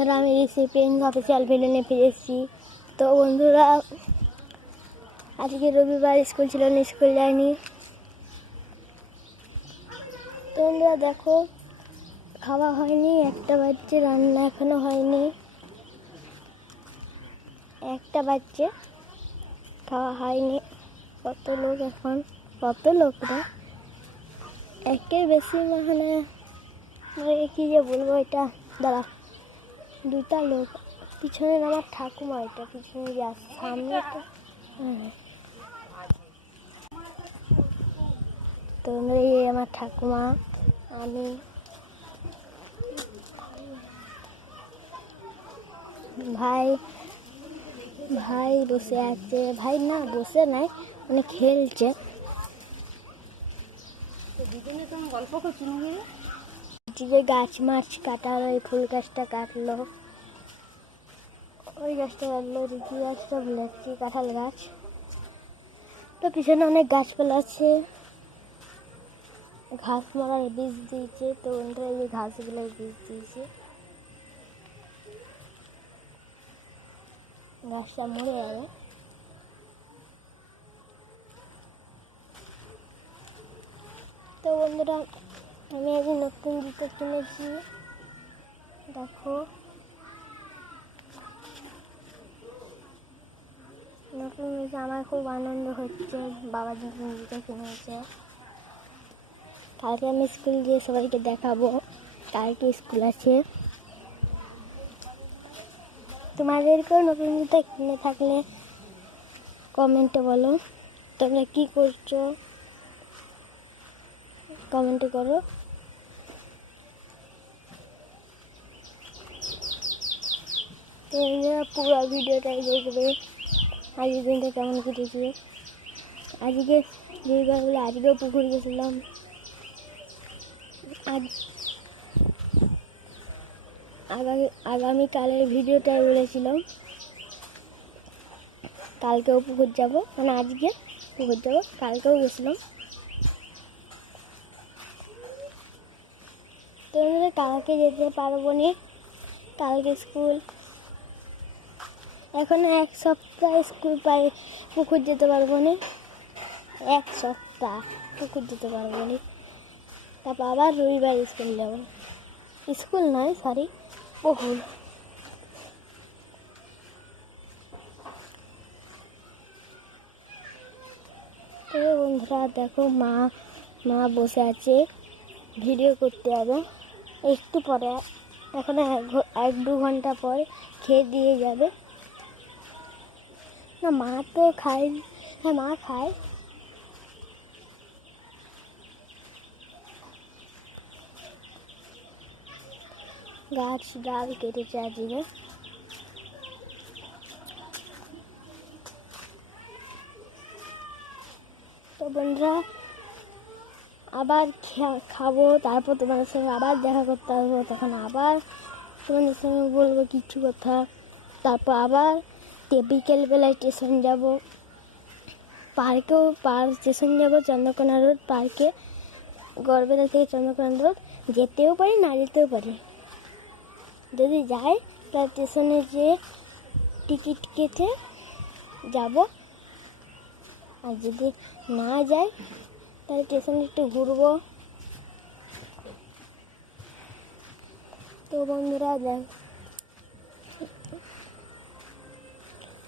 বন্ধুরা, আমি রিসিপিং official video নিয়ে ফিরে এসেছি। তো বন্ধুরা, আজকে রবিবার, স্কুল ছিল না, স্কুল যায়নি। তো বন্ধুরা দেখো, খাওয়া হয়নি, 1টা বাজছে, রান্না এখনো হয়নি। 1টা বাজছে, খাওয়া হয়নি। কত লোক এখন, কত লোক না, একের বেশি মানে কি যে বলবো, এটা দাঁড়া, 2টা লোক। পিছনে আমার ঠাকুমা, এটা পিছনে যে সামনে তো এই আমার ঠাকুমা, আমি, ভাই ভাই বসে আছে। ভাই না, বসে নাই, মানে খেলছে। গল্প করছি যে গাছ মাছ কাটার, ওই ফুল গাছটা কাটলো, ওই গাছটা কাটলো, রিকি গাছটা ভুলেছি, কাঁঠাল গাছ। তো পিছনে অনেক গাছপালা আছে, ঘাস মারার বীজ দিয়েছে। তো ওখানটা এই ঘাসগুলো বীজ দিয়েছে, গাছটা মরে যাবে। তো বন্ধুরা, আমি আজ নতুন জুতো কিনেছি, দেখো নতুন জুতো। আমার খুব আনন্দ হচ্ছে, বাবা নতুন জুতো কিনেছে। কালকে আমি স্কুল গিয়ে সবাইকে দেখাবো, কালকে স্কুল আছে। তোমাদেরকেও নতুন জুতো কিনে থাকলে কমেন্টে বলো, তোমরা কি করছো, কমেন্টে করো। তোমরা পুরো ভিডিওটাই দেখবে, আজকের দিনটা কেমন কেটেছে। আজকে রবিবার বলে আজকেও পুকুর গেছিলাম। আগামীকালের ভিডিওটাই বলেছিলাম, কালকেও পুকুর যাব, মানে আজকে পুকুর যাব, কালকেও গেছিলাম। তোমাদের কালকে যেতে পারবো না, কালকে স্কুল। এখন 1 সপ্তাহ স্কুল পাই, পুকুর যেতে পারবো না। 1 সপ্তাহ পুকুর যেতে পারবো না, তারপর আবার রবিবার স্কুল যাব। স্কুল নয়, সরি, পুকুর। তো বন্ধুরা দেখো, মা বসে আছে, ভিডিও করতে হবে একটু পরে, এখন 1-2 ঘন্টা পর খেয়ে দিয়ে যাবে। না, মা তো খায়, হ্যাঁ মা খায়। গাছ ডাল কেটেছে আজকে। তো বন্ধুরা, আবার খাবো, তারপর তোমাদের সঙ্গে আবার দেখা করতে আসবো, তখন আবার তোমাদের সঙ্গে বলবো কিছু কথা। তারপর আবার বিকেলবেলায় স্টেশন যাব, পার্ক স্টেশন যাব, চন্দ্রকোনা রোড পার্কে, গড়বেতা থেকে চন্দ্রকোনা রোড যেতেও পারি, না যেতেও পারি। যদি যাই তাহলে স্টেশনে যেয়ে টিকিট কেটে যাব, আর যদি না যাই তাহলে স্টেশনে একটু ঘুরবো। তো বন্ধুরা দেখ,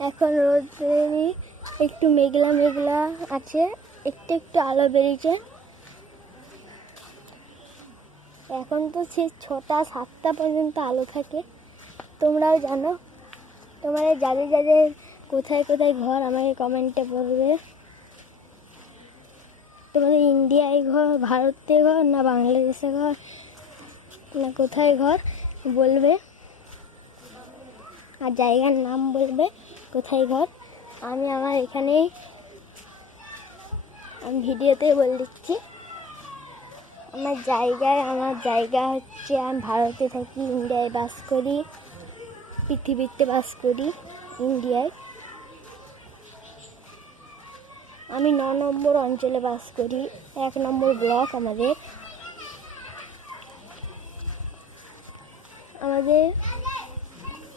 এখন রোদ বেরিয়ে একটু মেঘলা মেঘলা আছে, একটু আলো বেরিয়েছে। এখন তো সে 6টা-7টা পর্যন্ত আলো থাকে। তোমরাও জানো, তোমাদের যাদের কোথায় কোথায় ঘর আমাকে কমেন্টে বলবে। তোমাদের ইন্ডিয়ায় ঘর, ভারতে ঘর, না বাংলাদেশে ঘর, না কোথায় ঘর বলবে, আর জায়গার নাম বলবে কোথায় ঘর। আমি আমার এখানেই, আমি ভিডিওতেই বলে দিচ্ছি আমার জায়গা হচ্ছে, আমি ভারতে থাকি, ইন্ডিয়ায় বাস করি, পৃথিবীতে বাস করি, ইন্ডিয়ায়। আমি 9 নম্বর অঞ্চলে বাস করি, 1 নম্বর ব্লক আমাদের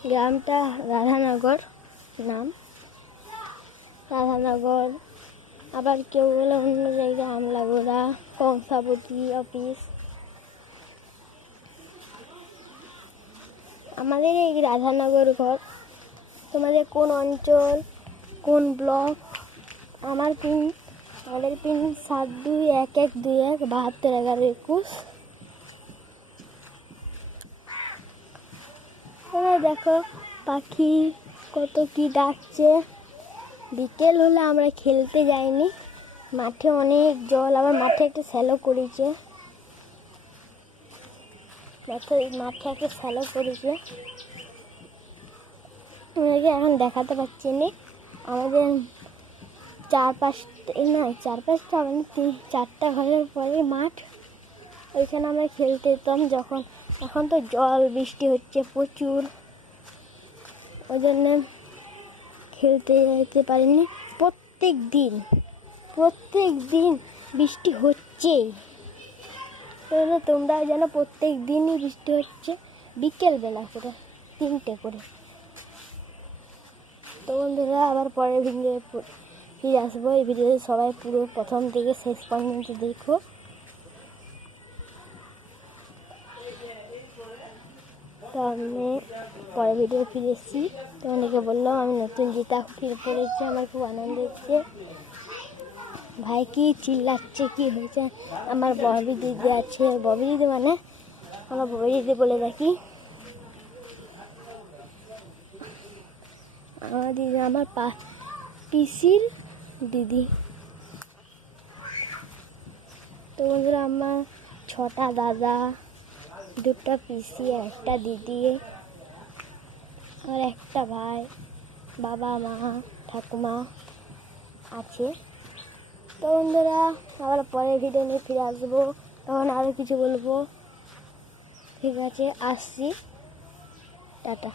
গ্রামটা রাধানগর নাম, রাধানগর। আবার কেউ বলে অন্য জায়গায় আমলাগোড়া, কংসাবতী অফিস। আমাদের এই রাধানগর ঘর। তোমাদের কোন অঞ্চল, কোন ব্লক? আমাদের পিন 721121 72 দেখো পাখি কত কি ডাকছে। বিকেল হলে আমরা খেলতে যাইনি, মাঠে অনেক জল, আবার মাঠে একটা স্যালো করেছে। দেখো এই মাঠে একটা স্যালো করেছে, তোমাকে এখন দেখাতে পারছি না। আমাদের 4-5টা মানে 4টা ঘরের পরে মাঠ, ওইখানে আমরা খেলতে যেতাম যখন। এখন তো জল বৃষ্টি হচ্ছে প্রচুর, ওই জন্যে খেলতে যেতে পারিনি। প্রত্যেক দিন বৃষ্টি হচ্ছেই, তোমরা যেন প্রত্যেক দিনই বৃষ্টি হচ্ছে, বিকেলবেলা করে 3টে করে। তো বন্ধুরা আবার পরের ভিডিও ফিরে আসবো। এই ভিডিওতে সবাই পুরো প্রথম থেকে শেষ পর্যন্ত দেখো। তো আমি পরের ভিডিও ফিরে এসেছি, তোমাদেরকে বললাম আমি নতুন জুতা ফিরে পড়েছি, আমার খুব আনন্দ হচ্ছে। ভাই কি চিল্লাচ্ছে, কি হয়েছে? আমার ববি দিদি আছে, ববি দিদি মানে আমার ববি দিদি বলে দেখি, আমার দিদি আমার পিসির দিদি। তো বন্ধুরা আমার 6টা দাদা, 2টা পিসি আর একটা দিদি, আর একটা ভাই, বাবা মা ঠাকুমা আছে। তো বন্ধুরা আবার পরের ভিডিও নিয়ে ফিরে আসবো, তখন আরও কিছু বলবো। ঠিক আছে, আসছি, টাটা।